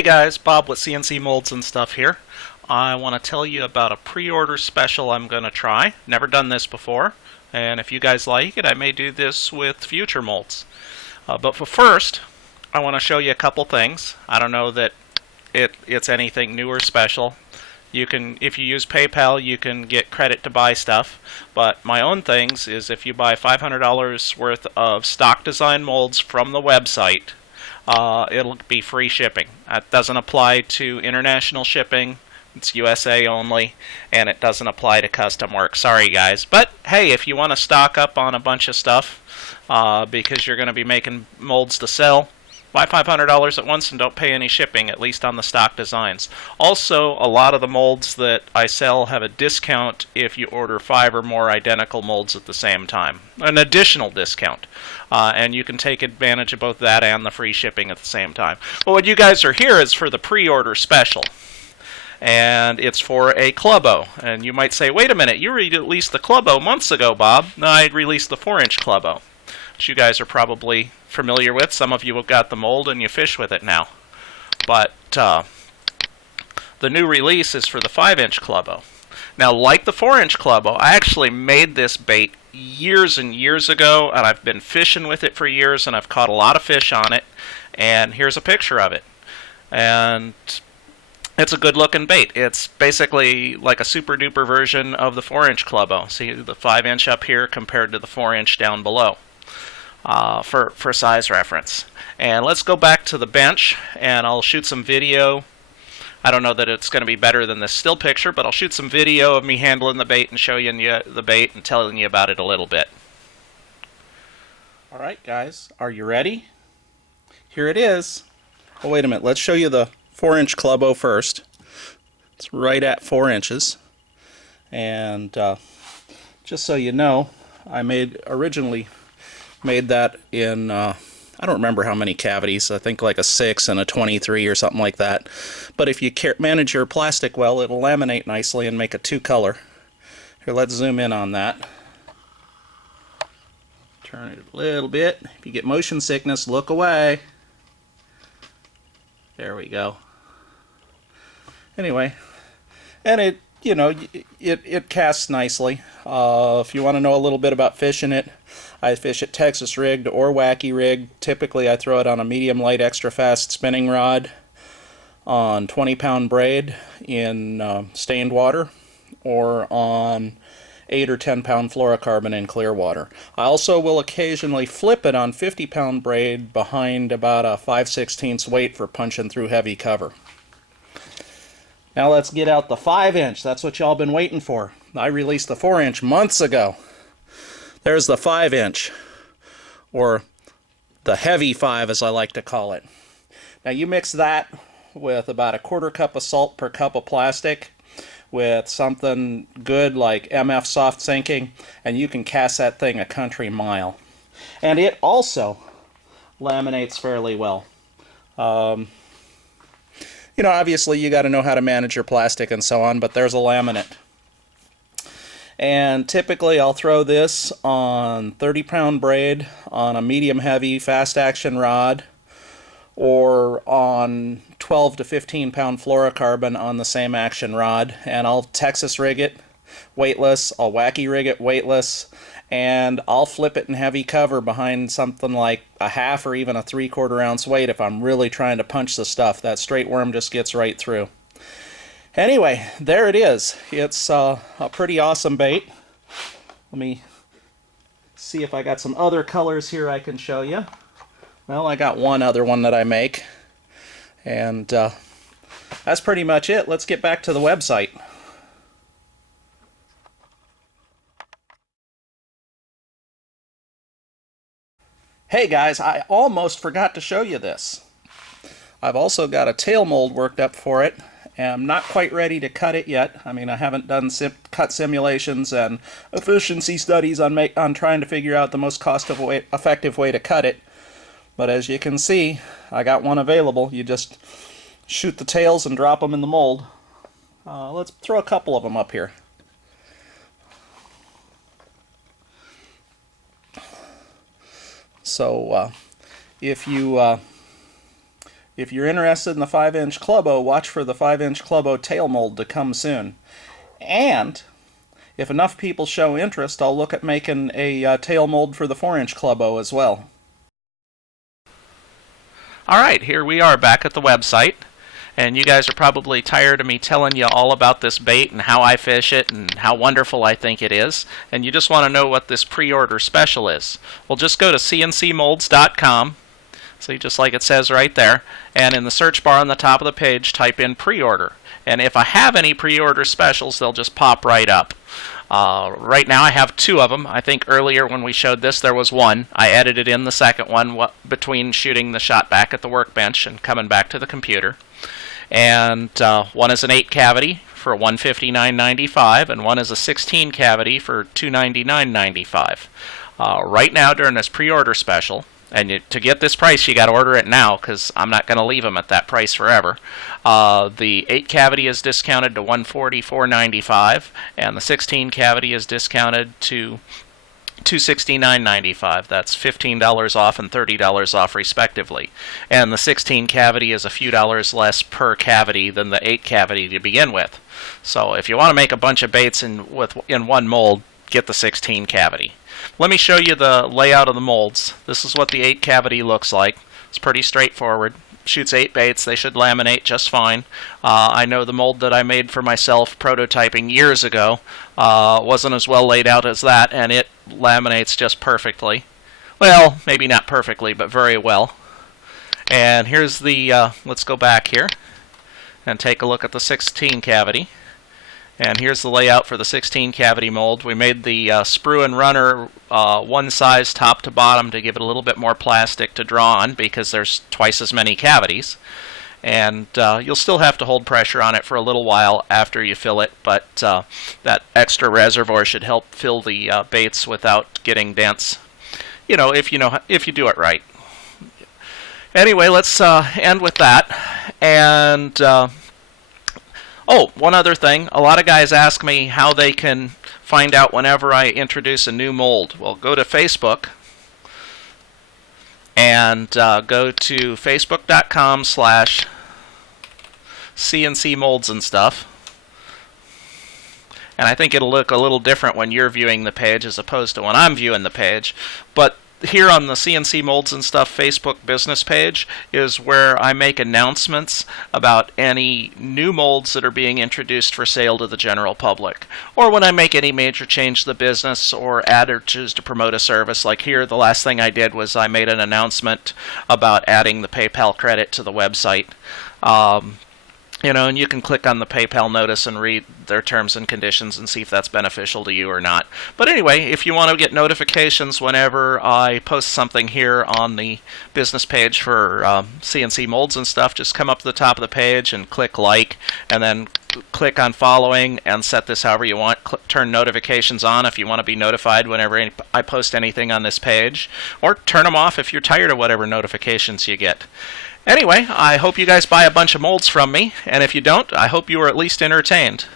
Hey guys, Bob with CNC Molds and Stuff here. I want to tell you about a pre-order special I'm going to try. Never done this before, and if you guys like it, I may do this with future molds. But first, I want to show you a couple things. I don't know that it's anything new or special. You can, if you use PayPal, you can get credit to buy stuff. But my own things is if you buy $500 worth of stock design molds from the website, it'll be free shipping. That doesn't apply to international shipping. It's USA only, and it doesn't apply to custom work. Sorry, guys. But hey, if you want to stock up on a bunch of stuff because you're going to be making molds to sell, buy $500 at once and don't pay any shipping, at least on the stock designs. Also, a lot of the molds that I sell have a discount if you order 5 or more identical molds at the same time. An additional discount. And you can take advantage of both that and the free shipping at the same time. But what you guys are here is for the pre-order special. And it's for a Clubo. And you might say, wait a minute, you released the Clubo months ago, Bob. No, I released the 4-inch Clubo, which you guys are probably familiar with. Some of you have got the mold and you fish with it now. But the new release is for the 5-inch Clubo. Now, like the 4-inch Clubo, I actually made this bait years and years ago, and I've been fishing with it for years, and I've caught a lot of fish on it. And here's a picture of it. And it's a good-looking bait. It's basically like a super-duper version of the 4-inch Clubo. See the 5-inch up here compared to the 4-inch down below. For size reference. And let's go back to the bench, and I'll shoot some video. I don't know that it's going to be better than this still picture, but I'll shoot some video of me handling the bait and showing you the bait and telling you about it a little bit. Alright guys, are you ready? Here it is. Oh, wait a minute, let's show you the 4-inch Clubo first. It's right at 4 inches. And just so you know, I originally made that in, I don't remember how many cavities, I think like a 6 and a 23 or something like that. But if you manage your plastic well, it'll laminate nicely and make a 2-color. Here, let's zoom in on that. Turn it a little bit. If you get motion sickness, look away. There we go. Anyway, and it, you know, it casts nicely. If you want to know a little bit about fishing it, I fish it Texas rigged or wacky rigged. Typically I throw it on a medium light extra fast spinning rod on 20-pound braid in stained water, or on 8 or 10-pound fluorocarbon in clear water. I also will occasionally flip it on 50-pound braid behind about a 5/16 weight for punching through heavy cover. Now let's get out the 5-inch. That's what y'all been waiting for. I released the 4-inch months ago. There's the 5-inch, or the heavy 5 as I like to call it. Now you mix that with about a 1/4 cup of salt per cup of plastic with something good like MF soft sinking, and you can cast that thing a country mile. And it also laminates fairly well. You know, obviously you got to know how to manage your plastic and so on, but there's a laminate. And typically I'll throw this on 30-pound braid on a medium heavy fast action rod, or on 12 to 15-pound fluorocarbon on the same action rod, and I'll Texas rig it weightless, I'll wacky rig it weightless, and I'll flip it in heavy cover behind something like a 1/2 or even a 3/4 ounce weight if I'm really trying to punch the stuff. That straight worm just gets right through. Anyway, there it is. It's a pretty awesome bait. Let me see if I got some other colors here I can show you. Well, I got one other one that I make. And that's pretty much it. Let's get back to the website. Hey guys, I almost forgot to show you this. I've also got a tail mold worked up for it. I'm not quite ready to cut it yet. I mean, I haven't done cut simulations and efficiency studies on trying to figure out the most cost-effective way to cut it. But as you can see, I got one available. You just shoot the tails and drop them in the mold. Let's throw a couple of them up here. So if you If you're interested in the 5-inch clubo, watch for the 5-inch clubo tail mold to come soon. And if enough people show interest, I'll look at making a tail mold for the 4-inch clubo as well. Alright, here we are back at the website. And you guys are probably tired of me telling you all about this bait and how I fish it and how wonderful I think it is. And you just want to know what this pre-order special is. Well, just go to cncmolds.com. See, just like it says right there. And in the search bar on the top of the page, type in pre-order. And if I have any pre-order specials, they'll just pop right up. Right now I have 2 of them. I think earlier when we showed this there was 1. I edited in the second one between shooting the shot back at the workbench and coming back to the computer. And one is an 8 cavity for $159.95 and one is a 16 cavity for $299.95. Right now during this pre-order special, and to get this price you got to order it now because I'm not going to leave them at that price forever. The 8 cavity is discounted to $144.95 and the 16 cavity is discounted to $269.95. That's $15 off and $30 off respectively. And the 16 cavity is a few dollars less per cavity than the 8 cavity to begin with. So if you want to make a bunch of baits in one mold, get the 16 cavity. Let me show you the layout of the molds. This is what the 8 cavity looks like. It's pretty straightforward. Shoots 8 baits. They should laminate just fine. I know the mold that I made for myself prototyping years ago wasn't as well laid out as that, and it laminates just perfectly. Well, maybe not perfectly, but very well. And here's the, let's go back here and take a look at the 16 cavity. And here's the layout for the 16 cavity mold. We made the sprue and runner one size top to bottom to give it a little bit more plastic to draw on because there's twice as many cavities. And you'll still have to hold pressure on it for a little while after you fill it, but that extra reservoir should help fill the baits without getting dense. If you do it right. Anyway, let's end with that. And oh, one other thing. A lot of guys ask me how they can find out whenever I introduce a new mold. Well, go to Facebook and go to facebook.com/CNC molds and stuff. And I think it'll look a little different when you're viewing the page as opposed to when I'm viewing the page. But here on the CNC Molds and Stuff Facebook business page is where I make announcements about any new molds that are being introduced for sale to the general public. Or when I make any major change to the business or add or choose to promote a service. Like here, the last thing I did was I made an announcement about adding the PayPal credit to the website. And you can click on the PayPal notice and read their terms and conditions and see if that's beneficial to you or not. But anyway, if you want to get notifications whenever I post something here on the business page for CNC molds and stuff, just come up to the top of the page and click like, and then click on following and set this however you want. Turn notifications on if you want to be notified whenever I post anything on this page, or turn them off if you're tired of whatever notifications you get. Anyway, I hope you guys buy a bunch of molds from me, and if you don't, I hope you were at least entertained.